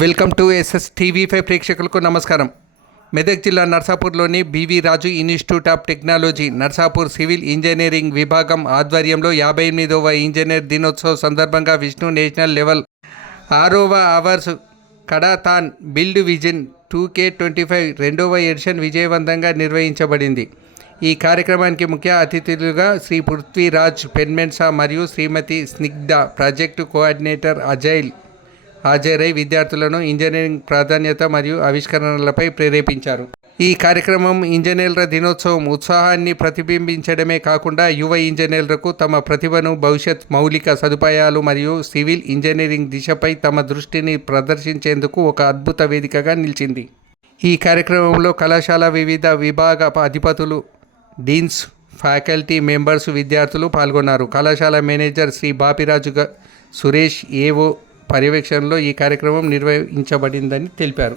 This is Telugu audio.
వెల్కమ్ టు SSTV5 ప్రేక్షకులకు నమస్కారం. మెదక్ జిల్లా నర్సాపూర్లోని B V Raju institute of technology Narsapur civil engineering విభాగం ఆధ్వర్యంలో 58వ ఇంజనీర్ దినోత్సవం సందర్భంగా విష్ణు నేషనల్ లెవెల్ 6వ అవర్స్ కడాథాన్ బిల్డ్ విజన్ 2K25 2వ ఎడిషన్ విజయవంతంగా నిర్వహించబడింది. ఈ కార్యక్రమానికి ముఖ్య అతిథులుగా శ్రీ పృథ్వీరాజ్ పెన్మెన్సా మరియు శ్రీమతి స్నిగ్ధ ప్రాజెక్టు కోఆర్డినేటర్ హాజరై విద్యార్థులను ఇంజనీరింగ్ ప్రాధాన్యత మరియు ఆవిష్కరణలపై ప్రేరేపించారు. ఈ కార్యక్రమం ఇంజనీర్ల దినోత్సవం ఉత్సాహాన్ని ప్రతిబింబించడమే కాకుండా యువ ఇంజనీర్లకు తమ ప్రతిభను, భవిష్యత్ మౌలిక సదుపాయాలు మరియు సివిల్ ఇంజనీరింగ్ దిశపై తమ దృష్టిని ప్రదర్శించేందుకు ఒక అద్భుత వేదికగా నిలిచింది. ఈ కార్యక్రమంలో కళాశాల వివిధ విభాగ అధిపతులు, డీన్స్, ఫ్యాకల్టీ మెంబర్స్, విద్యార్థులు పాల్గొన్నారు. కళాశాల మేనేజర్ శ్రీ బాపిరాజు సురేష్ ఏవో పర్యవేక్షణలో ఈ కార్యక్రమం నిర్వహించబడిందని తెలిపారు.